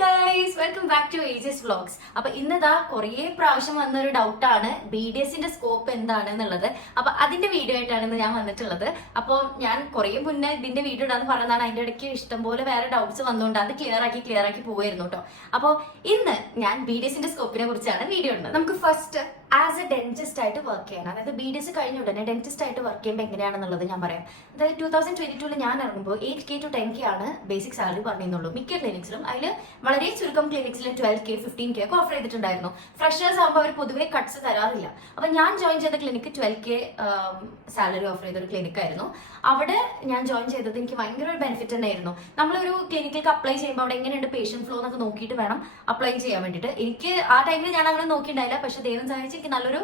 Guys, welcome back to ages vlogs. അപ്പൊ ഇന്നതാ കുറേ പ്രാവശ്യം വന്നൊരു ഡൗട്ടാണ് BDSന്റെ സ്കോപ്പ് എന്താണ് എന്നുള്ളത്. അപ്പൊ അതിന്റെ വീഡിയോ ആയിട്ടാണ് ഇന്ന് ഞാൻ വന്നിട്ടുള്ളത്. അപ്പോൾ ഞാൻ കുറേ മുന്നേ ഇതിന്റെ വീഡിയോ ഇടാന്ന് പറഞ്ഞതാണ്. അതിന്റെ ഇടയ്ക്ക് ഇഷ്ടംപോലെ വേറെ ഡൗട്ട്സ് വന്നുകൊണ്ട് അത് ക്ലിയർ ആക്കി പോവായിരുന്നു കേട്ടോ. അപ്പോൾ ഇന്ന് ഞാൻ BDSന്റെ സ്കോപ്പിനെ കുറിച്ചാണ് വീഡിയോ ഉള്ളത്. നമുക്ക് ഫസ്റ്റ് ആസ് എ ഡെന്റിസ്റ്റ് ആയിട്ട് വർക്ക് ചെയ്യണം. അതായത് BDS കഴിഞ്ഞ ഉടനെ ഡെന്റിസ്റ്റ് ആയിട്ട് വർക്ക് ചെയ്യുമ്പോൾ എങ്ങനെയാണെന്നുള്ളത് ഞാൻ പറയാം. അതായത് 2022 ഞാൻ ഇറങ്ങുമ്പോൾ 8K to 10K ആണ് ബേസിക് സാലറി പറഞ്ഞിരുന്നുള്ളൂ. മിക്ക ക്ലിനിക്സിലും അതിൽ വളരെ ചുരുക്കം ക്ലിനിക്സിൽ 12K 15K ഒക്കെ ഓഫർ ചെയ്തിട്ടുണ്ടായിരുന്നു. ഫ്രഷേഴ്സ് ആകുമ്പോൾ അവർ പൊതുവെ കട്ട്സ് തരാറില്ല. അപ്പൊ ഞാൻ ജോയിൻ ചെയ്ത ക്ലിനിക്ക് 12K സാലറി ഓഫർ ചെയ്ത ഒരു ക്ലിനിക് ആയിരുന്നു. അവിടെ ഞാൻ ജോയിൻ ചെയ്തത് എനിക്ക് ഭയങ്കര ഒരു ബെനിഫിറ്റ് തന്നെയായിരുന്നു. നമ്മളൊരു ക്ലിനിക്കിലേക്ക് അപ്ലൈ ചെയ്യുമ്പോൾ അവിടെ എങ്ങനെയുണ്ട് പേഷ്യന്റ് ഫ്ലോ എന്നൊക്കെ നോക്കിയിട്ട് വേണം അപ്ലൈ ചെയ്യാൻ വേണ്ടിയിട്ട്. എനിക്ക് ആ ടൈമിൽ ഞാൻ അങ്ങനെ നോക്കിയിട്ടുണ്ടായില്ല. പക്ഷെ ദൈവം സഹായിച്ച് എനിക്ക് നല്ലൊരു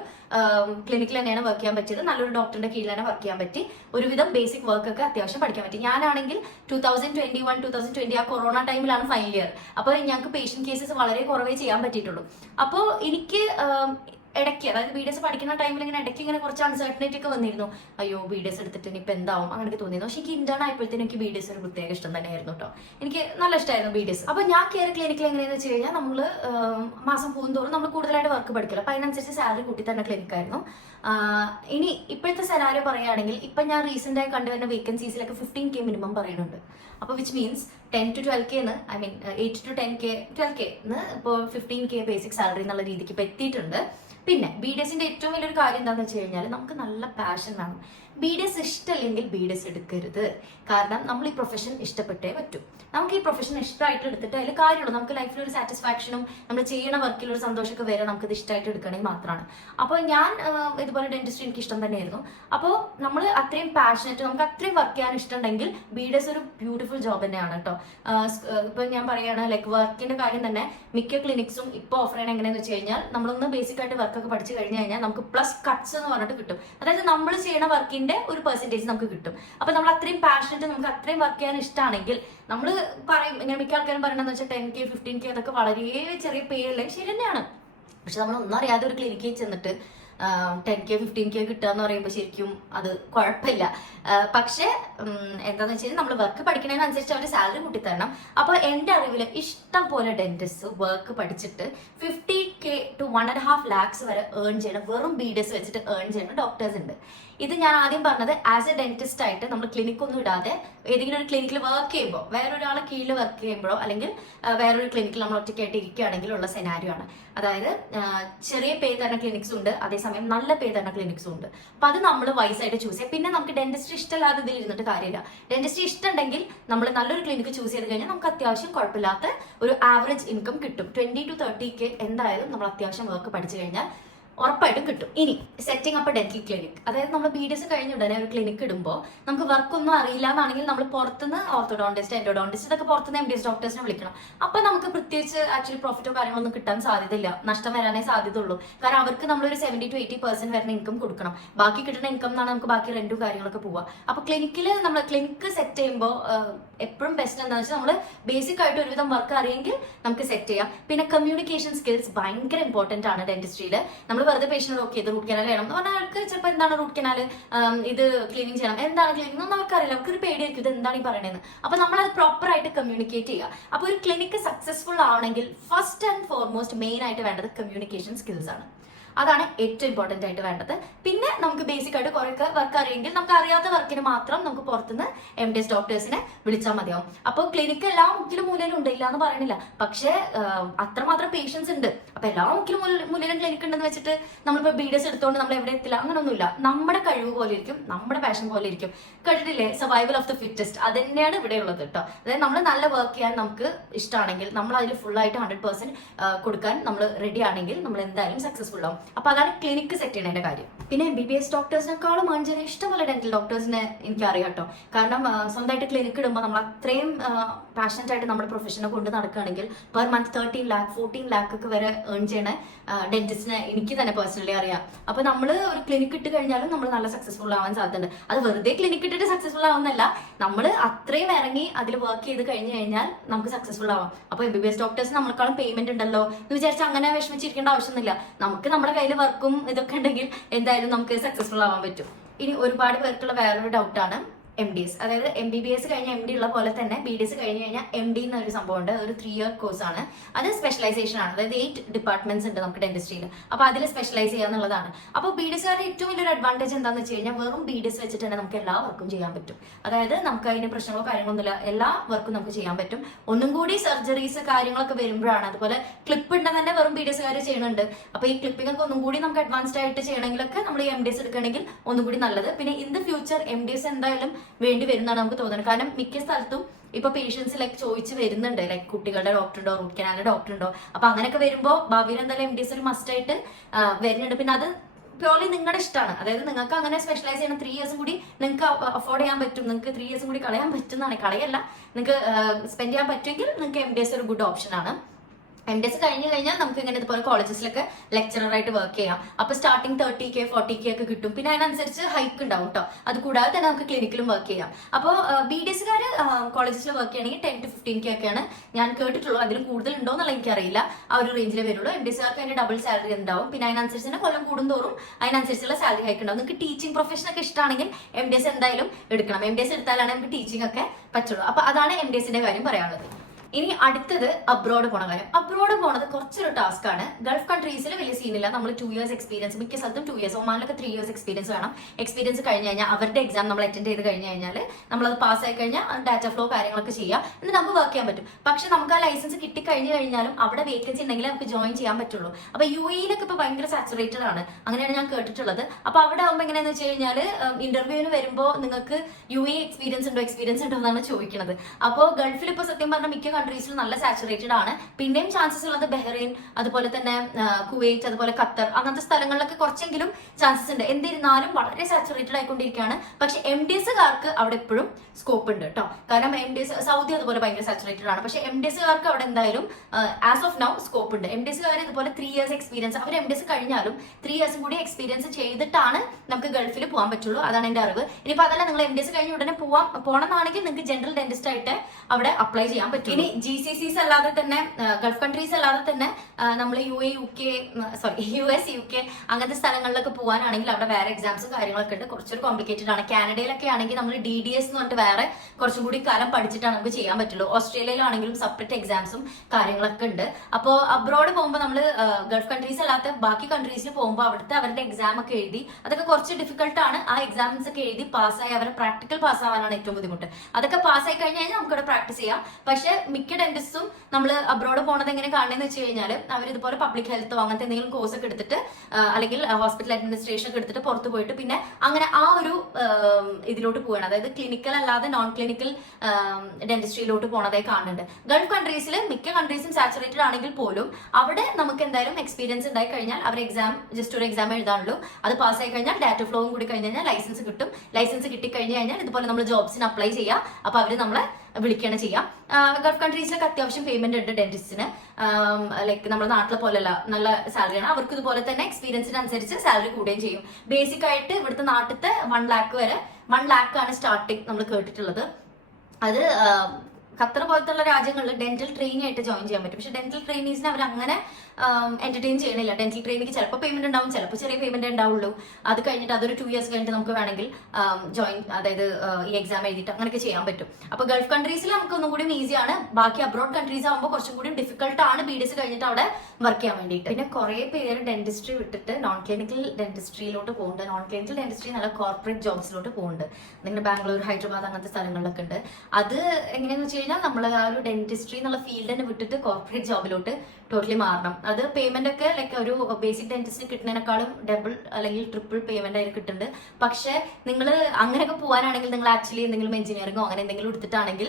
ക്ലിനിക്കിൽ തന്നെയാണ് വർക്ക് ചെയ്യാൻ പറ്റിയത്. നല്ലൊരു ഡോക്ടറിന്റെ കീഴിൽ തന്നെ വർക്ക് ചെയ്യാൻ പറ്റി. ഒരുവിധം ബേസിക് വർക്ക് ഒക്കെ അത്യാവശ്യം പഠിക്കാൻ പറ്റി. ഞാനാണെങ്കിൽ 2021 2020 ആ കൊറോണ ടൈമിലാണ് ഫൈനൽ ഇയർ. അപ്പോൾ ഞങ്ങൾക്ക് പേഷ്യന്റ് കേസസ് വളരെ കുറവേ ചെയ്യാൻ പറ്റിയിട്ടുള്ളൂ. അപ്പോൾ എനിക്ക് ഇടയ്ക്ക്, അതായത് BDS പഠിക്കുന്ന ടൈമിൽ ഇങ്ങനെ ഇടയ്ക്ക് ഇങ്ങനെ കുറച്ച് അൺസർട്ടനിറ്റി ഒക്കെ വന്നിരുന്നു. അയ്യോ BDS എടുത്തിട്ട് ഇനിയിപ്പോൾ എന്താവും അങ്ങനെയൊക്കെ തോന്നിയിരുന്നു. പക്ഷേ എനിക്ക് ഇന്റേൺ ആയപ്പോഴത്തേനും എനിക്ക് BDS ഒരു പ്രത്യേക ഇഷ്ടം തന്നെയായിരുന്നു കേട്ടോ. എനിക്ക് നല്ല ഇഷ്ടമായിരുന്നു BDS. അപ്പോൾ ഞാൻ കയറി ക്ലിനിക്കിൽ എങ്ങനെയാണെന്ന് വെച്ച് കഴിഞ്ഞാൽ നമ്മൾ മാസം പോകുന്തോറും നമ്മൾ കൂടുതലായിട്ട് വർക്ക് പഠിക്കില്ല. അപ്പോൾ അതിനനുസരിച്ച് സാലറി കൂട്ടി തന്നെ ക്ലിനിക്കായിരുന്നു. ഇനി ഇപ്പോഴത്തെ സെനാരിയോ പറയുകയാണെങ്കിൽ ഇപ്പം ഞാൻ റീസെൻ്റ് ആയി കണ്ടുവരുന്ന വേക്കൻസീസിലൊക്കെ 15K മിനിമം പറയുന്നുണ്ട്. അപ്പോൾ വിച്ച് മീൻസ് 10 to 12K എന്ന്, I mean 8 to 10K 12K എന്ന് ഇപ്പോൾ 15K ബേസിക് സാലറി എന്നുള്ള രീതിക്ക് ഇപ്പോൾ എത്തിയിട്ടുണ്ട്. പിന്നെ BDSന്റെ ഏറ്റവും വലിയൊരു കാര്യം എന്താണെന്ന് വെച്ച് കഴിഞ്ഞാൽ നമുക്ക് നല്ല പാഷൻ വേണം. BDS ഇഷ്ടമല്ലെങ്കിൽ BDS എടുക്കരുത്. കാരണം നമ്മൾ ഈ പ്രൊഫഷൻ ഇഷ്ടപ്പെട്ടേ പറ്റൂ. നമുക്ക് ഈ പ്രൊഫഷൻ ഇഷ്ടമായിട്ട് എടുത്തിട്ട് അതിൽ കാര്യമുള്ളൂ. നമുക്ക് ലൈഫിൽ ഒരു സാറ്റിസ്ഫാക്ഷനും നമ്മൾ ചെയ്യുന്ന വർക്കിൽ ഒരു സന്തോഷമൊക്കെ വരെ നമുക്കിത് ഇഷ്ടമായിട്ട് എടുക്കണമെങ്കിൽ മാത്രമാണ്. അപ്പോൾ ഞാൻ ഇതുപോലെ ഡെന്റിസ്ട്രി എനിക്ക് ഇഷ്ടം തന്നെയായിരുന്നു. അപ്പോൾ നമ്മൾ അത്രയും പാഷനറ്റ്, നമുക്ക് അത്രയും വർക്ക് ചെയ്യാൻ ഇഷ്ടമുണ്ടെങ്കിൽ BDS ഒരു ബ്യൂട്ടിഫുൾ ജോബ് തന്നെയാണ് കേട്ടോ. ഇപ്പം ഞാൻ പറയുകയാണ്, ലൈക്ക് വർക്കിന്റെ കാര്യം തന്നെ മിക്ക ക്ലിനിക്സും ഇപ്പോൾ ഓഫർ ചെയ്യണം എങ്ങനെയാണെന്ന് വെച്ച് കഴിഞ്ഞാൽ നമ്മളൊന്ന് ബേസിക് ആയിട്ട് വർക്കൊക്കെ പഠിച്ചു കഴിഞ്ഞ് കഴിഞ്ഞാൽ നമുക്ക് പ്ലസ് കട്ട്സ് എന്ന് പറഞ്ഞിട്ട് കിട്ടും. അതായത് നമ്മൾ ചെയ്യുന്ന വർക്കിന്റെ ഒരു പെർസെന്റേജ് നമുക്ക് കിട്ടും. അപ്പൊ നമ്മൾ അത്രയും പാഷനറ്റ്, നമുക്ക് അത്രയും വർക്ക് ചെയ്യാൻ ഇഷ്ടമാണെങ്കിൽ നമ്മൾ പറയും, ഇങ്ങനെ മിക്ക ആൾക്കാരും പറയണമെന്ന് വെച്ചാൽ 10K 15K അതൊക്കെ വളരെ ചെറിയ പേ അല്ലേ, ശരി തന്നെയാണ്. പക്ഷെ നമ്മൾ ഒന്നും അറിയാതെ ഒരു ക്ലിനിക്കിൽ ചെന്നിട്ട് 10K 15K കിട്ടുക എന്ന് പറയുമ്പോൾ ശരിക്കും അത് കുഴപ്പമില്ല. പക്ഷെ എന്താന്ന് വെച്ച് കഴിഞ്ഞാൽ നമ്മൾ വർക്ക് പഠിക്കുന്നതിനനുസരിച്ച് അവർ സാലറി കൂട്ടിത്തരണം. അപ്പോൾ എൻ്റെ അറിവിൽ ഇഷ്ടം പോലെ ഡെന്റിസ്റ്റ് വർക്ക് പഠിച്ചിട്ട് 50K to 1.5 lakhs വരെ ഏൺ ചെയ്യണം, വെറും BDS വെച്ചിട്ട് ഏൺ ചെയ്യുന്ന ഡോക്ടേഴ്സ് ഉണ്ട്. ഇത് ഞാൻ ആദ്യം പറഞ്ഞത് ആസ് എ ഡെന്റിസ്റ്റ് ആയിട്ട് നമ്മൾ ക്ലിനിക് ഒന്നും ഇടാതെ ഏതെങ്കിലും ഒരു ക്ലിനിക്കിൽ വർക്ക് ചെയ്യുമ്പോൾ, വേറൊരാളെ കീഴിൽ വർക്ക് ചെയ്യുമ്പോഴോ അല്ലെങ്കിൽ വേറൊരു ക്ലിനിക്കിൽ നമ്മൾ ഒറ്റയ്ക്കായിട്ട് ഇരിക്കുകയാണെങ്കിൽ ഉള്ള സെനാരിയോ ആണ്. അതായത് ചെറിയ പേ തരുന്ന ക്ലിനിക്സ് ഉണ്ട്, അതേസമയം നല്ല പേ തരുന്ന ക്ലിനിക്സും ഉണ്ട്. അപ്പൊ അത് നമ്മൾ വൈസായിട്ട് ചൂസ് ചെയ്യാം. പിന്നെ നമുക്ക് ഡെന്റിസ്ട്രി ഇഷ്ടമില്ലാതെ ഇതിൽ ഇരുന്നിട്ട് കാര്യമില്ല. ഡെന്റിസ്ട്രി ഇഷ്ടമുണ്ടെങ്കിൽ നമ്മൾ നല്ലൊരു ക്ലിനിക്ക് ചൂസ് ചെയ്ത് കഴിഞ്ഞാൽ നമുക്ക് അത്യാവശ്യം കുഴപ്പമില്ലാത്ത ഒരു ആവറേജ് ഇൻകം കിട്ടും. 20 to 30K എന്തായാലും നമ്മൾ അത്യാവശ്യം വർക്ക് പഠിച്ചു കഴിഞ്ഞാൽ ഉറപ്പായിട്ടും കിട്ടും. ഇനി സെറ്റിംഗ് അപ്പ് ഡെന്റൽ ക്ലിനിക്, അതായത് നമ്മൾ BDS കഴിഞ്ഞ ഉടനെ ഒരു ക്ലിനിക്ക് ഇടുമ്പോൾ നമുക്ക് വർക്കൊന്നും അറിയില്ല എന്നാണെങ്കിൽ നമ്മൾ പുറത്തുനിന്ന് ഓർത്തോഡോണ്ടിസ്റ്റ്, എൻഡോഡോണ്ടിസ്റ്റ് ഇതൊക്കെ പുറത്തുനിന്ന് MDS ഡോക്ടേഴ്സിനെ വിളിക്കണം. അപ്പൊ നമുക്ക് പ്രത്യേകിച്ച് ആക്ച്വലി പ്രോഫിറ്റോ കാര്യങ്ങളൊന്നും കിട്ടാൻ സാധ്യതയില്ല, നഷ്ടം വരാനേ സാധ്യതയുള്ളൂ. കാരണം അവർക്ക് നമ്മളൊരു 70 to 80% വരുന്ന ഇൻകം കൊടുക്കണം. ബാക്കി കിട്ടുന്ന ഇൻകം എന്നാണ് നമുക്ക് ബാക്കി റെന്റും കാര്യങ്ങളൊക്കെ പോവുക. അപ്പൊ ക്ലിനിക്കിൽ നമ്മൾ ക്ലിനിക്ക് സെറ്റ് ചെയ്യുമ്പോൾ എപ്പോഴും ബെസ്റ്റ് എന്താണെന്ന് വെച്ചാൽ നമ്മൾ ബേസിക് ആയിട്ട് ഒരുവിധം വർക്ക് അറിയെങ്കിൽ നമുക്ക് സെറ്റ് ചെയ്യാം. പിന്നെ കമ്മ്യൂണിക്കേഷൻ സ്കിൽസ് ഭയങ്കര ഇമ്പോർട്ടന്റ് ആണ് ഡെന്റിസ്ട്രിയിൽ. നമ്മൾ വെറുതെ പേഷ്യന്റ് നോക്കി ഇത് റൂട്ട് കനാൽ ചെയ്യണം എന്ന് പറഞ്ഞാൽ ആൾക്ക് ചിലപ്പോൾ എന്താണ് റൂട്ട് കനാൽ, ഇത് ക്ലീനിങ് ചെയ്യണം, എന്താണ് ക്ലീനിങ് ഒന്നും അവർക്കറിയില്ല, അവർക്കൊരു പേടിയായിരിക്കും ഇത് എന്താണ് ഈ പറയണതെന്ന്. അപ്പൊ നമ്മളത് പ്രോപ്പർ ആയിട്ട് കമ്മ്യൂണിക്കേറ്റ് ചെയ്യുക. അപ്പോൾ ഒരു ക്ലിനിക്ക് സക്സസ്ഫുൾ ആവണമെങ്കിൽ ഫസ്റ്റ് ആൻഡ് ഫോർമോസ്റ്റ് മെയിൻ ആയിട്ട് വേണ്ടത് കമ്മ്യൂണിക്കേഷൻ സ്കിൽസ് ആണ്. അതാണ് ഏറ്റവും ഇമ്പോർട്ടന്റ് ആയിട്ട് വേണ്ടത്. പിന്നെ നമുക്ക് ബേസിക് ആയിട്ട് കുറേയൊക്കെ വർക്ക് അറിയെങ്കിൽ നമുക്ക് അറിയാത്ത വർക്കിന് മാത്രം നമുക്ക് പുറത്തുനിന്ന് MDS ഡോക്ടേഴ്സിനെ വിളിച്ചാൽ മതിയാവും. അപ്പോൾ ക്ലിനിക്ക് എല്ലാ മുക്കിലും മൂലയിലും ഉണ്ട്, ഇല്ല എന്ന് പറയണില്ല. പക്ഷേ അത്രമാത്രം പേഷ്യൻസ് ഉണ്ട്. അപ്പൊ എല്ലാ മുക്കിലും മൂലയിലും ക്ലിനിക്ക് ഉണ്ടെന്ന് വെച്ചിട്ട് നമ്മളിപ്പോൾ BDS എടുത്തുകൊണ്ട് നമ്മൾ എവിടെ എത്തില്ല, അങ്ങനെയൊന്നുമില്ല. നമ്മുടെ കഴിവ് പോലെ ഇരിക്കും, നമ്മുടെ പാഷൻ പോലെ ഇരിക്കും. കേട്ടിട്ടില്ലേ സർവൈവൽ ഓഫ് ദ ഫിറ്റസ്റ്റ്, അത് തന്നെയാണ് ഇവിടെ ഉള്ളത് കേട്ടോ. അതായത് നമ്മൾ നല്ല വർക്ക് ചെയ്യാൻ നമുക്ക് ഇഷ്ടമാണെങ്കിൽ, നമ്മൾ അതിൽ ഫുള്ളായിട്ട് 100% കൊടുക്കാൻ നമ്മൾ റെഡി ആണെങ്കിൽ നമ്മൾ എന്തായാലും സക്സസ്ഫുൾ ആവും. അപ്പൊ അതാണ് ക്ലിനിക്ക് സെറ്റ് ചെയ്യുന്നതിന്റെ കാര്യം. പിന്നെ MBBS ഡോക്ടേഴ്സിനെക്കാളും അഞ്ചിന് ഇഷ്ടംപോലെ ഡെന്റൽ ഡോക്ടേഴ്സിനെ എനിക്കറിയാം കേട്ടോ. കാരണം സ്വന്തമായിട്ട് ക്ലിനിക്ക് ഇടുമ്പോൾ നമ്മൾ അത്രയും പാഷനറ്റ് ആയിട്ട് നമ്മുടെ പ്രൊഫഷനെ കൊണ്ട് നടക്കുകയാണെങ്കിൽ പെർ മന്ത് 13 lakh 14 lakh ഒക്കെ വരെ ഏൺ ചെയ്യണ ഡെന്റിസ്റ്റിനെ എനിക്ക് തന്നെ പേഴ്സണലി അറിയാം. അപ്പൊ നമ്മൾ ഒരു ക്ലിനിക്ക് ഇട്ട് കഴിഞ്ഞാലും നമ്മൾ നല്ല സക്സസ്ഫുൾ ആവാൻ സാധ്യതയുണ്ട്. അത് വെറുതെ ക്ലിനിക്ക് ഇട്ടിട്ട് സക്സസ്ഫുൾ ആവുന്നല്ല, നമ്മൾ അത്രയും ഇറങ്ങി അതിൽ വർക്ക് ചെയ്ത് കഴിഞ്ഞു കഴിഞ്ഞാൽ നമുക്ക് സക്സസ്ഫുൾ ആവാം. അപ്പൊ MBBS ഡോക്ടേഴ്സ് നമ്മളെക്കാളും പേയ്മെന്റ് ഉണ്ടല്ലോ എന്ന് വിചാരിച്ച് അങ്ങനെ വിഷമിച്ചിരിക്കേണ്ട ആവശ്യമൊന്നുമില്ല. നമുക്ക് നമ്മുടെ കയ്യിൽ വർക്കും ഇതൊക്കെ ഉണ്ടെങ്കിൽ എന്തായാലും നമുക്ക് സക്സസ്ഫുൾ ആവാൻ പറ്റും. ഇനി ഒരുപാട് പേർക്കുള്ള വേറൊരു ഡൗട്ടാണ്, MDS, അതായത് MBBS കഴിഞ്ഞ MD ഉള്ള പോലെ തന്നെ BDS കഴിഞ്ഞ് കഴിഞ്ഞാൽ MD എന്നൊരു സംഭവമുണ്ട്. ഒരു 3 year കോഴ്സാണ്. അത് സ്പെഷ്യലൈസേഷൻ ആണ്. അതായത് 8 ഡിപ്പാർട്ട്മെന്റ്സ് ഉണ്ട് നമുക്ക് ഡെന്റിസ്ട്രിയിൽ. അപ്പൊ അതിൽ സ്പെഷ്യലൈസ് ചെയ്യാന്നുള്ളതാണ്. അപ്പോൾ BDSകാരുടെ ഏറ്റവും വലിയൊരു അഡ്വാൻറ്റേജ് എന്താണെന്ന് വെച്ച് കഴിഞ്ഞാൽ വെറും BDS വെച്ചിട്ട് തന്നെ നമുക്ക് എല്ലാ വർക്കും ചെയ്യാൻ പറ്റും. അതായത് നമുക്ക് അതിന് പ്രശ്നങ്ങളോ കാര്യങ്ങളൊന്നുമില്ല, എല്ലാ വർക്കും നമുക്ക് ചെയ്യാൻ പറ്റും. ഒന്നും കൂടി സർജറീസ് കാര്യങ്ങളൊക്കെ വരുമ്പോഴാണ്, അതുപോലെ ക്ലിപ്പ് ഉണ്ടെന്ന് തന്നെ വെറും BDSകാർ ചെയ്യുന്നുണ്ട്. അപ്പൊ ഈ ക്ലിപ്പിംഗ് ഒക്കെ ഒന്നും കൂടി നമുക്ക് അഡ്വാൻസ്ഡ് ആയിട്ട് ചെയ്യണമെങ്കിലൊക്കെ നമ്മൾ ഈ MDS എടുക്കുകയാണെങ്കിൽ ഒന്നും കൂടി നല്ലത്. പിന്നെ ഇൻ ദ ഫ്യൂച്ചർ MDS എന്തായാലും വേണ്ടി വരുന്നതാണ് നമുക്ക് തോന്നുന്നത്. കാരണം മിക്ക സ്ഥലത്തും ഇപ്പൊ പേഷ്യൻസ് ലൈക്ക് ചോദിച്ച് വരുന്നുണ്ട്, ലൈക്ക് കുട്ടികളുടെ ഡോക്ടർ ഉണ്ടോ, റൂട്ട് കനാലിന്റെ ഡോക്ടർ ഉണ്ടോ. അപ്പൊ അങ്ങനെയൊക്കെ വരുമ്പോൾ ഭാവിയിൽ എന്തായാലും MDS ഒരു മസ്റ്റ് ആയിട്ട് വരുന്നുണ്ട്. പിന്നെ അത് പ്യോർലി നിങ്ങളുടെ ഇഷ്ടമാണ്. അതായത് നിങ്ങൾക്ക് അങ്ങനെ സ്പെഷ്യലൈസ് ചെയ്യണം, 3 years കൂടി നിങ്ങൾക്ക് അഫോർഡ് ചെയ്യാൻ പറ്റും, നിങ്ങൾക്ക് 3 years കൂടി കളയാൻ പറ്റുന്നതാണ്, കളയല്ല, നിങ്ങൾക്ക് സ്പെൻഡ് ചെയ്യാൻ പറ്റുമെങ്കിൽ നിങ്ങൾക്ക് MDS ഒരു ഗുഡ് ഓപ്ഷൻ ആണ്. MDS കഴിഞ്ഞ് കഴിഞ്ഞാൽ നമുക്ക് ഇങ്ങനെ ഇതുപോലെ കോളേജസിലൊക്കെ ലെക്ചററായിട്ട് വർക്ക് ചെയ്യാം. അപ്പൊ സ്റ്റാർട്ടിങ് 30K 40K ഒക്കെ കിട്ടും. പിന്നെ അതിനനുസരിച്ച് ഹൈക്ക് ഉണ്ടാവും കേട്ടോ. അത് കൂടാതെ തന്നെ നമുക്ക് ക്ലിനിക്കിലും വർക്ക് ചെയ്യാം. അപ്പോൾ BDSകാർ കോളേജസിൽ വർക്ക് ചെയ്യണമെങ്കിൽ 10 to 15K ഒക്കെയാണ് ഞാൻ കേട്ടിട്ടുള്ളൂ. അതിൽ കൂടുതൽ ഉണ്ടോ എന്നുള്ള എനിക്കറിയില്ല. ആ ഒരു റേഞ്ചിലേ വരുള്ളൂ. MDSകാർക്ക് അതിന്റെ ഡബിൾ സാലറി ഉണ്ടാവും. പിന്നെ അതിനനുസരിച്ച് തന്നെ കൊല്ലം കൂടുന്തോറും അതിനനുസരിച്ചുള്ള സാലറി ഹൈക്ക് ഉണ്ടാവും. നിങ്ങൾക്ക് ടീച്ചിങ് പ്രൊഫഷൻ ഒക്കെ ഇഷ്ടമാണെങ്കിൽ MDS എന്തായാലും എടുക്കണം. MDS എടുത്താലാണ് നമുക്ക് ടീച്ചിങ് ഒക്കെ പറ്റുള്ളൂ. അപ്പൊ അതാണ് MDSന്റെ കാര്യം പറയാനുള്ളത്. ഇനി അടുത്തത് അബ്രോഡ് പോണ കാര്യം. അബ്രോഡ് പോണത് കുറച്ചൊരു ടാസ്ക് ആണ്. ഗൾഫ് കൺട്രീസിൽ വലിയ സീനില്ല. നമ്മൾ 2 years എക്സ്പീരിയൻസ്, മിക്ക സ്ഥലത്തും 2 years, ഒമാനിലൊക്കെ 3 years എക്സ്പീരിയൻസ് വേണം. എക്സ്പീരിയൻസ് കഴിഞ്ഞ് കഴിഞ്ഞാൽ അവരുടെ എക്സാം നമ്മൾ അറ്റൻഡ് ചെയ്ത് കഴിഞ്ഞ് കഴിഞ്ഞാൽ നമ്മളത് പാസ് ആയി കഴിഞ്ഞാൽ ഡാറ്റ ഫ്ലോ കാര്യങ്ങളൊക്കെ ചെയ്യാം, എന്നിട്ട് നമുക്ക് വർക്ക് ചെയ്യാൻ പറ്റും. പക്ഷെ നമുക്ക് ആ ലൈസൻസ് കിട്ടിക്കഴിഞ്ഞ് കഴിഞ്ഞാലും അവിടെ വേക്കൻസി ഉണ്ടെങ്കിൽ നമുക്ക് ജോയിൻ ചെയ്യാൻ പറ്റുള്ളൂ. അപ്പൊ UAE-ലൊക്കെ ഇപ്പൊ ഭയങ്കര സാച്ചുറേറ്റഡ് ആണ്, അങ്ങനെയാണ് ഞാൻ കേട്ടിട്ടുള്ളത്. അപ്പൊ അവിടെ ആകുമ്പോൾ എങ്ങനെയാന്ന് വെച്ച് കഴിഞ്ഞാൽ ഇന്റർവ്യൂവിന് വരുമ്പോൾ നിങ്ങൾക്ക് UAE എക്സ്പീരിയൻസ് ഉണ്ടോ എന്നാണ് ചോദിക്കുന്നത്. അപ്പോൾ ഗൾഫിൽ ഇപ്പൊ സത്യം പറഞ്ഞാൽ മിക്ക കൺട്രീസിൽ നല്ല സാച്ചുറേറ്റഡ് ആണ്. പിന്നെയും ചാൻസസ് ഉള്ളത് ബഹ്റൈൻ, അതുപോലെ തന്നെ കുവൈറ്റ്, അതുപോലെ ഖത്തർ, അങ്ങനത്തെ സ്ഥലങ്ങളിലൊക്കെ കുറച്ചെങ്കിലും ചാൻസസ് ഉണ്ട്. എന്നിരുന്നാലും വളരെ സാച്ചുറേറ്റഡ് ആയിക്കൊണ്ടിരിക്കുകയാണ്. പക്ഷെ MDSകാർക്ക് അവിടെ എപ്പോഴും സ്കോപ്പ് ഉണ്ട് കേട്ടോ. കാരണം MDS സൗദി അതുപോലെ ഭയങ്കര സാച്ചുറേറ്റഡ് ആണ്. പക്ഷെ MDSകാർക്ക് അവിടെ എന്തായാലും ആസ് ഓഫ് നൗ സ്കോപ്പ് ഉണ്ട്. MDSകാർ ഇതുപോലെ 3 years എക്സ്പീരിയൻസ്, അവർ MDS കഴിഞ്ഞാലും 3 years കൂടി എക്സ്പീരിയൻസ് ചെയ്തിട്ടാണ് നമുക്ക് ഗൾഫിൽ പോകാൻ പറ്റുള്ളൂ. അതാണ് എന്റെ അറിവ്. ഇനിയിപ്പോ അതല്ല, നിങ്ങൾ MDS കഴിഞ്ഞ ഉടനെ പോകണമെന്നാണെങ്കിൽ നിങ്ങൾക്ക് ജനറൽ ഡെന്റിസ്റ്റ് ആയിട്ട് അവിടെ അപ്ലൈ ചെയ്യാൻ പറ്റും. ഇനി GCCs അല്ലാതെ തന്നെ ഗൾഫ് കൺട്രീസ് അല്ലാതെ തന്നെ നമ്മൾ US UK അങ്ങനത്തെ സ്ഥലങ്ങളിലൊക്കെ പോകാനാണെങ്കിൽ അവിടെ വേറെ എക്സാംസും കാര്യങ്ങളൊക്കെ ഉണ്ട്. കുറച്ചൊരു കോംപ്ലിക്കേറ്റഡ് ആണ്. കാനഡയിലൊക്കെ ആണെങ്കിൽ നമ്മൾ DDS എന്ന് പറഞ്ഞിട്ട് വേറെ കുറച്ചും കൂടി കാലം പഠിച്ചിട്ടാണ് നമുക്ക് ചെയ്യാൻ പറ്റുള്ളൂ. ഓസ്ട്രേലിയയിലാണെങ്കിലും സെപ്പറേറ്റ് എക്സാംസും കാര്യങ്ങളൊക്കെ ഉണ്ട്. അപ്പോൾ അബ്രോഡ് പോകുമ്പോൾ നമ്മൾ ഗൾഫ് കൺട്രീസ് അല്ലാത്ത ബാക്കി കൺട്രീസിൽ പോകുമ്പോൾ അവിടുത്തെ അവരുടെ എക്സാം ഒക്കെ എഴുതി, അതൊക്കെ കുറച്ച് ഡിഫിക്കൽട്ട് ആണ്. ആ എക്സാംസ് ഒക്കെ എഴുതി പാസ്സായി അവരെ പ്രാക്ടിക്കൽ പാസ്സാവാനാണ് ഏറ്റവും ബുദ്ധിമുട്ട്. അതൊക്കെ പാസ്സായി കഴിഞ്ഞ് കഴിഞ്ഞാൽ നമുക്കിവിടെ പ്രാക്ടീസ് ചെയ്യാം. പക്ഷെ മിക്ക ഡെന്റിസ്റ്റും നമ്മൾ അബ്രോഡ് പോണത് എങ്ങനെ കാണുന്നതെന്ന് വെച്ച് കഴിഞ്ഞാൽ അവർ ഇതുപോലെ പബ്ലിക് ഹെൽത്തോ അങ്ങനത്തെ എന്തെങ്കിലും കോഴ്സ് ഒക്കെ എടുത്തിട്ട് അല്ലെങ്കിൽ ഹോസ്പിറ്റൽ അഡ്മിനിസ്ട്രേഷൻ ഒക്കെ എടുത്തിട്ട് പുറത്ത് പോയിട്ട് പിന്നെ അങ്ങനെ ആ ഒരു ഇതിലോട്ട് പോവുകയാണ്. അതായത് ക്ലിനിക്കൽ അല്ലാതെ നോൺ ക്ലിനിക്കൽ ഡെന്റിസ്ട്രിയിലോട്ട് പോണതായി കാണുന്നുണ്ട്. ഗൾഫ് കൺട്രീസിൽ മിക്ക കൺട്രീസും സാച്ചുറേറ്റഡ് ആണെങ്കിൽ പോലും അവിടെ നമുക്ക് എന്തായാലും എക്സ്പീരിയൻസ് ഉണ്ടായി കഴിഞ്ഞാൽ അവർ ജസ്റ്റ് ഒരു എക്സാം എഴുതാനുള്ളൂ. അത് പാസ്സായി കഴിഞ്ഞാൽ ഡാറ്റ ഫ്ലോവും കൂടി കഴിഞ്ഞ് കഴിഞ്ഞാൽ ലൈസൻസ് കിട്ടും. ലൈസൻസ് കിട്ടിക്കഴിഞ്ഞ് കഴിഞ്ഞാൽ ഇതുപോലെ നമ്മൾ ജോബ്സിന് അപ്ലൈ ചെയ്യാം. അപ്പൊ അവർ നമ്മളെ വിളിക്കുകയാണ് ചെയ്യാം. ഗൾഫ് കൺട്രീസിലൊക്കെ അത്യാവശ്യം പേയ്മെന്റ് ഉണ്ട് ഡെന്റിസ്റ്റിന്. ലൈക്ക് നമ്മുടെ നാട്ടിലെ പോലെയല്ല, നല്ല സാലറിയാണ്. അവർക്ക് ഇതുപോലെ തന്നെ എക്സ്പീരിയൻസിനനുസരിച്ച് സാലറി കൂടുകയും ചെയ്യും. ബേസിക് ആയിട്ട് ഇവിടുത്തെ നാട്ടിലത്തെ 1 lakh വരെ 1 lakh ആണ് സ്റ്റാർട്ടിങ് നമ്മൾ കേട്ടിട്ടുള്ളത്. അത് ഖത്തർ പോലത്തുള്ള രാജ്യങ്ങളിൽ ഡെന്റൽ ട്രെയിനിങ് ആയിട്ട് ജോയിൻ ചെയ്യാൻ പറ്റും. പക്ഷെ ഡെന്റൽ ട്രെയിനീസിനെ അവർ അങ്ങനെ എന്റർടൈൻ ചെയ്യണില്ല. ഡെന്റൽ ട്രെയിനിക്ക് ചിലപ്പോൾ പേയ്മെന്റ് ഉണ്ടാവും, ചിലപ്പോൾ ചെറിയ പേയ്മെന്റ് ഉണ്ടാവുള്ളൂ. അത് കഴിഞ്ഞിട്ട് അതൊരു 2 years കഴിഞ്ഞിട്ട് നമുക്ക് വേണമെങ്കിൽ ജോയിൻ, അതായത് ഈ എക്സാം എഴുതിയിട്ട് അങ്ങനെയൊക്കെ ചെയ്യാൻ പറ്റും. അപ്പൊ ഗൾഫ് കൺട്രീസിൽ നമുക്ക് ഒന്നും കൂടി ഈസിയാണ്. ബാക്കി അബ്രോഡ് കൺട്രീസ് ആകുമ്പോൾ കുറച്ചും കൂടി ഡിഫിക്കൽട്ട് ആണ് BDS കഴിഞ്ഞിട്ട് അവിടെ വർക്ക് ചെയ്യാൻ വേണ്ടിയിട്ട്. പിന്നെ കുറെ പേര് ഡെന്റിസ്ട്രി വിട്ടിട്ട് നോൺ ക്ലിനിക്കൽ ഡെന്റിസ്ട്രിയിലോട്ട് പോകുന്നുണ്ട്. നോൺ ക്ലിനിക്കൽ ഡെന്റിസ്ട്രി നല്ല കോർപ്പറേറ്റ് ജോബ്സിലോട്ട് പോകുന്നുണ്ട്. നിങ്ങൾ ബാംഗ്ലൂർ, ഹൈദരാബാദ് അങ്ങനത്തെ സ്ഥലങ്ങളിലൊക്കെ ഉണ്ട്. അത് എങ്ങനെയാന്ന് വെച്ച് കഴിഞ്ഞാൽ നമ്മൾ ആ ഒരു ഡെന്റിസ്ട്രി എന്നുള്ള ഫീൽഡ് തന്നെ വിട്ടിട്ട് കോർപ്പറേറ്റ് ജോബിലോട്ട് ടോട്ടലി മാറണം. അത് പേയ്മെന്റ് ഒക്കെ ലൈക്ക് ഒരു ബേസിക് ഡെന്റിസ്റ്റിന് കിട്ടുന്നതിനേക്കാളും ഡബിൾ അല്ലെങ്കിൽ ട്രിപ്പിൾ പേയ്മെന്റ് ആയിട്ട് കിട്ടുന്നുണ്ട്. പക്ഷെ നിങ്ങൾ അങ്ങനെയൊക്കെ പോകാനാണെങ്കിൽ നിങ്ങൾ ആക്ച്വലി എന്തെങ്കിലും എഞ്ചിനീയറിംഗോ അങ്ങനെ എന്തെങ്കിലും എടുത്തിട്ടാണെങ്കിൽ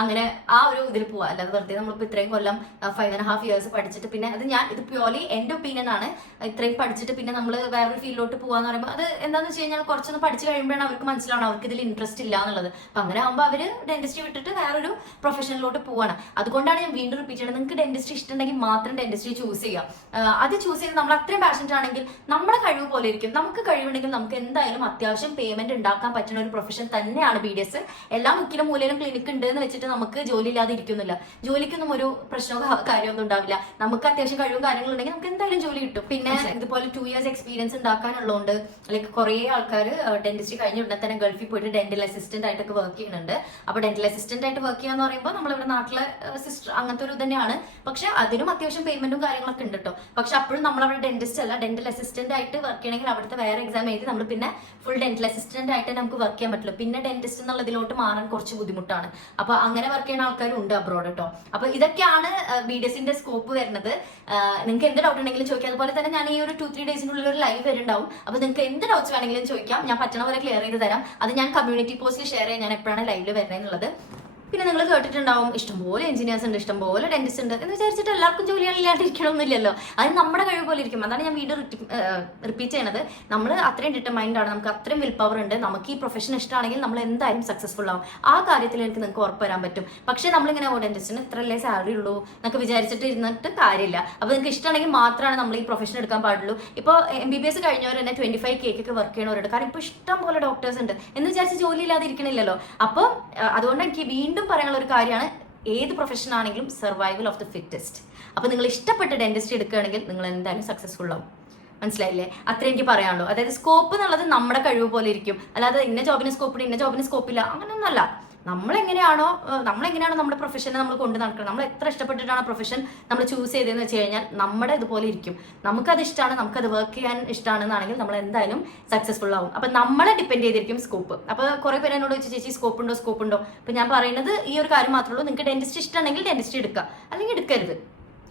അങ്ങനെ ആ ഒരു ഇതിൽ പോവാം. അല്ലാതെ വെറുതെ നമ്മളിപ്പോൾ ഇത്രയും കൊല്ലം 5.5 years പഠിച്ചിട്ട് പിന്നെ ഇത് പ്യോർലി എന്റെ ഒപ്പീനിയൻ ആണ്. ഇത്രയും പഠിച്ചിട്ട് പിന്നെ നമ്മൾ വേറൊരു ഫീൽഡിലോട്ട് പോകാന്ന് പറയുമ്പോൾ അത് എന്താണെന്ന് വെച്ച് കഴിഞ്ഞാൽ കുറച്ചൊന്ന് പഠിച്ചു കഴിയുമ്പോഴാണ് അവർക്ക് മനസ്സിലാവണം അവർക്ക് ഇതിൽ ഇൻട്രസ്റ്റ് ഇല്ല എന്നുള്ളത്. അപ്പൊ അങ്ങനെ ആകുമ്പോൾ അവര് ഡെന്റിസ്ട്രി വിട്ടിട്ട് വേറൊരു പ്രൊഫഷനിലോട്ട് പോവാണ്. അതുകൊണ്ടാണ് ഞാൻ വീണ്ടും റിപ്പീറ്റ് ചെയ്യുന്നത്, നിങ്ങൾക്ക് ഡെന്റിസ്ട്രി ഇഷ്ടമുണ്ടെങ്കിൽ മാത്രം ഡെന്റിസ്ട്രി ചൂസ് ചെയ്യാം. അത് ചൂസ് ചെയ്ത് നമ്മൾ അത്രയും പാഷനറ്റ് ആണെങ്കിൽ നമ്മുടെ കഴിവ് പോലെ ഇരിക്കും. നമുക്ക് കഴിവുണ്ടെങ്കിൽ നമുക്ക് എന്തായാലും അത്യാവശ്യം പേയ്മെന്റ് ഉണ്ടാക്കാൻ പറ്റുന്ന ഒരു പ്രൊഫഷൻ തന്നെയാണ് BDS. എല്ലാ മുക്കിലും മൂലയിലും ക്ലിനിക്ക് ഉണ്ട് എന്ന് വെച്ചിട്ട് നമുക്ക് ജോലി ഇല്ലാതെ ഇരിക്കുന്നില്ല. ജോലിക്കൊന്നും ഒരു പ്രശ്നമോ കാര്യമൊന്നും ഉണ്ടാവില്ല. നമുക്ക് അത്യാവശ്യം കഴിവും കാര്യങ്ങളും ഉണ്ടെങ്കിൽ നമുക്ക് എന്തായാലും ജോലി കിട്ടും. പിന്നെ ഇതുപോലെ 2 years എക്സ്പീരിയൻസ് ഉണ്ടാക്കാനുള്ളതുകൊണ്ട് ലൈക്ക് കുറെ ആൾക്കാർ ഡെന്റിസ്ട്രി കഴിഞ്ഞ ഉടനെ തന്നെ ഗൾഫിൽ പോയിട്ട് ഡെന്റൽ അസിസ്റ്റന്റ് ആയിട്ടൊക്കെ വർക്ക് ചെയ്യുന്നുണ്ട്. അപ്പൊ ഡെന്റൽ അസിസ്റ്റന്റ് ആയിട്ട് വർക്ക് ചെയ്യാന്ന് പറയുമ്പോൾ നമ്മളിവിടെ നാട്ടിലെ സിസ്റ്റർ അങ്ങനത്തെ ഒരു തന്നെയാണ്. പക്ഷെ അതിനും അത്യാവശ്യം പേയ്മെന്റും കാര്യങ്ങളൊക്കെ ഉണ്ട് കേട്ടോ. പക്ഷെ അപ്പോഴും നമ്മളവിടെ ഡെന്റിസ്റ്റ് അല്ല, ഡെന്റൽ അസിസ്റ്റന്റ് ആയിട്ട് വർക്ക് ചെയ്യണമെങ്കിൽ അവിടുത്തെ വേറെ എക്സാം എഴുതി നമ്മൾ പിന്നെ ഫുൾ ഡെന്റൽ അസിസ്റ്റന്റ് ആയിട്ട് നമുക്ക് വർക്ക് ചെയ്യാൻ പറ്റില്ല. പിന്നെ ഡെന്റിസ്റ്റ് എന്നുള്ളതിലോട്ട് മാറാൻ കുറച്ച് ബുദ്ധിമുട്ടാണ്. അപ്പൊ അങ്ങനെ വർക്ക് ചെയ്യുന്ന ആൾക്കാരും ഉണ്ട് അബ്രോഡ് കേട്ടോ. അപ്പൊ ഇതൊക്കെയാണ് BDSന്റെ സ്കോപ്പ് വരുന്നത്. നിങ്ങൾക്ക് എന്ത് ഡൗട്ട് ഉണ്ടെങ്കിലും ചോദിക്കാം. അതുപോലെ തന്നെ ഞാൻ ഈ ഒരു 2-3 ഡേയ്സിനുള്ളിൽ ഒരു ലൈവ് വരുന്നുണ്ടാവും. അപ്പൊ നിങ്ങൾക്ക് എന്ത് ഡൗട്ട്സ് വേണമെങ്കിലും ചോദിക്കാം, ഞാൻ പറ്റണ പോലെ ക്ലിയർ ചെയ്ത് തരാം. അത് ഞാൻ കമ്മ്യൂണിറ്റി പോസ്റ്റിൽ ഷെയർ ചെയ്യാൻ ഞാൻ എപ്പോഴാണ് ലൈവിൽ വരുന്നത്. പിന്നെ നിങ്ങൾ കേട്ടിട്ടുണ്ടാവും ഇഷ്ടംപോലെ എഞ്ചിനീയേഴ്സ് ഉണ്ട്, ഇഷ്ടംപോലെ ഡെന്റിസ്റ്റ് ഉണ്ട് എന്ന് വിചാരിച്ചിട്ട് എല്ലാവർക്കും ജോലികളില്ലാണ്ടിരിക്കണമെന്നില്ലല്ലോ. അത് നമ്മുടെ കഴിവ് പോലെ ഇരിക്കും. അതാണ് ഞാൻ വീണ്ടും റിപ്പീറ്റ് ചെയ്യണത്. നമ്മൾ അത്രയും ഡിറ്റർമൈൻഡ് ആണ്, നമുക്ക് അത്രയും വിൽ പവർ ഉണ്ട്. നമുക്ക് ഈ പ്രൊഫഷൻ ഇഷ്ടമാണെങ്കിൽ നമ്മൾ എന്തായാലും സക്സസ്ഫുൾ ആവും. ആ കാര്യത്തിൽ എനിക്ക് നിങ്ങൾക്ക് ഉറപ്പ് വരാൻ പറ്റും. പക്ഷേ നമ്മളിങ്ങനെ ഡെന്റിസ്റ്റിന് ഇത്രയല്ലേ സാലറി ഉള്ളൂ എന്നൊക്കെ വിചാരിച്ചിട്ട് ഇരുന്നിട്ട് കാര്യമില്ല. അപ്പോൾ നിങ്ങൾക്ക് ഇഷ്ടമാണെങ്കിൽ മാത്രമാണ് നമ്മൾ ഈ പ്രൊഫഷൻ എടുക്കാൻ പാടുള്ളൂ. ഇപ്പോൾ MBBS കഴിഞ്ഞവർ തന്നെ 25K ഒക്കെ വർക്ക് ചെയ്യണവരുണ്ട്. കാരണം ഇപ്പോൾ ഇഷ്ടം പോലെ ഡോക്ടേഴ്സ് ഉണ്ട് എന്ന് വിചാരിച്ച് ജോലി ഇല്ലാതെ ഇരിക്കണില്ലല്ലോ. അപ്പോൾ അതുകൊണ്ട് എനിക്ക് വീണ്ടും പറയാനുള്ള ഒരു കാര്യമാണ്, ഏത് പ്രൊഫഷൻ ആണെങ്കിലും സർവൈവൽ ഓഫ് ദ ഫിറ്റസ്റ്റ്. അപ്പൊ നിങ്ങൾ ഇഷ്ടപ്പെട്ട ഡെന്റിസ്ട്രി എടുക്കുകയാണെങ്കിൽ നിങ്ങൾ എന്തായാലും സക്സസ്ഫുൾ ആവും. മനസ്സിലായില്ലേ? അത്രയും എനിക്ക് പറയാനുള്ളൂ. അതായത് സ്കോപ്പ് എന്നുള്ളത് നമ്മുടെ കഴിവ് പോലെ ഇരിക്കും. അല്ലാതെ ഇന്ന ജോബിന് സ്കോപ്പ് ഇന്ന ജോബിന് സ്കോപ്പില്ല അങ്ങനെയൊന്നുമല്ല. നമ്മളെങ്ങനെയാണോ നമ്മുടെ പ്രൊഫഷനെ നമ്മൾ കൊണ്ട് നടക്കണം, നമ്മൾ എത്ര ഇഷ്ടപ്പെട്ടിട്ടാണ് പ്രൊഫഷൻ നമ്മൾ ചൂസ് ചെയ്തതെന്ന് വെച്ച് കഴിഞ്ഞാൽ നമ്മുടെ ഇതുപോലെ ഇരിക്കും. നമുക്കത് ഇഷ്ടമാണ്, നമുക്കത് വർക്ക് ചെയ്യാൻ ഇഷ്ടമാണെന്നാണെങ്കിൽ നമ്മൾ എന്തായാലും സക്സസ്ഫുൾ ആവും. അപ്പൊ നമ്മളെ ഡിപ്പെൻഡ് ചെയ്തിരിക്കും സ്കോപ്പ്. അപ്പൊ കുറെ പേര് എന്നോട് ചോദിച്ചു, ചേച്ചി സ്കോപ്പ് ഉണ്ടോ? അപ്പൊ ഞാൻ പറയുന്നത് ഈ ഒരു കാര്യം മാത്രമേ ഉള്ളൂ. നിങ്ങൾക്ക് ഡെന്റിസ്റ്റ് ഇഷ്ടമാണെങ്കിൽ ഡെന്റിസ്റ്റ് എടുക്കുക, അല്ലെങ്കിൽ എടുക്കരുത്.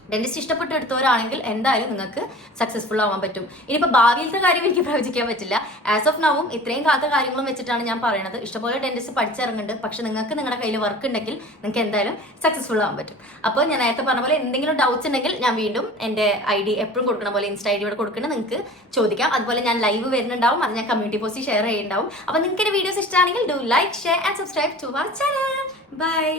ഡെന്റിസ്റ്റ് ഇഷ്ടപ്പെട്ട് എടുത്തവരാണെങ്കിൽ എന്തായാലും നിങ്ങൾക്ക് സക്സസ്ഫുൾ ആവാൻ പറ്റും. ഇനിയിപ്പോൾ ഭാവിയിലത്തെ കാര്യം എനിക്ക് പ്രവചിക്കാൻ പറ്റില്ല. ആസ് ഓഫ് നൗവും ഇത്രയും കാലത്തെ കാര്യങ്ങളും വെച്ചിട്ടാണ് ഞാൻ പറയുന്നത്. ഇഷ്ടംപോലെ ഡെന്റിസ്റ്റ് പഠിച്ചിറങ്ങുന്നുണ്ട്. പക്ഷെ നിങ്ങൾക്ക് നിങ്ങളുടെ കയ്യിൽ വർക്ക് ഉണ്ടെങ്കിൽ നിങ്ങൾക്ക് എന്തായാലും സക്സസ്ഫുൾ ആവാൻ പറ്റും. അപ്പോൾ ഞാൻ നേരത്തെ പറഞ്ഞ പോലെ എന്തെങ്കിലും ഡൗട്ട്സ് ഉണ്ടെങ്കിൽ ഞാൻ വീണ്ടും എൻ്റെ ID എപ്പോഴും കൊടുക്കണ പോലെ ഇൻസ്റ്റ ID ഇവിടെ കൊടുക്കണം, നിങ്ങൾക്ക് ചോദിക്കാം. അതുപോലെ ഞാൻ ലൈവ് വരുന്നുണ്ടാവും, അത് ഞാൻ കമ്മ്യൂണിറ്റി പോസ്റ്റ് ഷെയർ ചെയ്യുന്നുണ്ടാവും. അപ്പോൾ നിങ്ങൾക്ക് എൻ്റെ വീഡിയോസ് ഇഷ്ടമാണെങ്കിൽ do like, share and subscribe to our channel. By.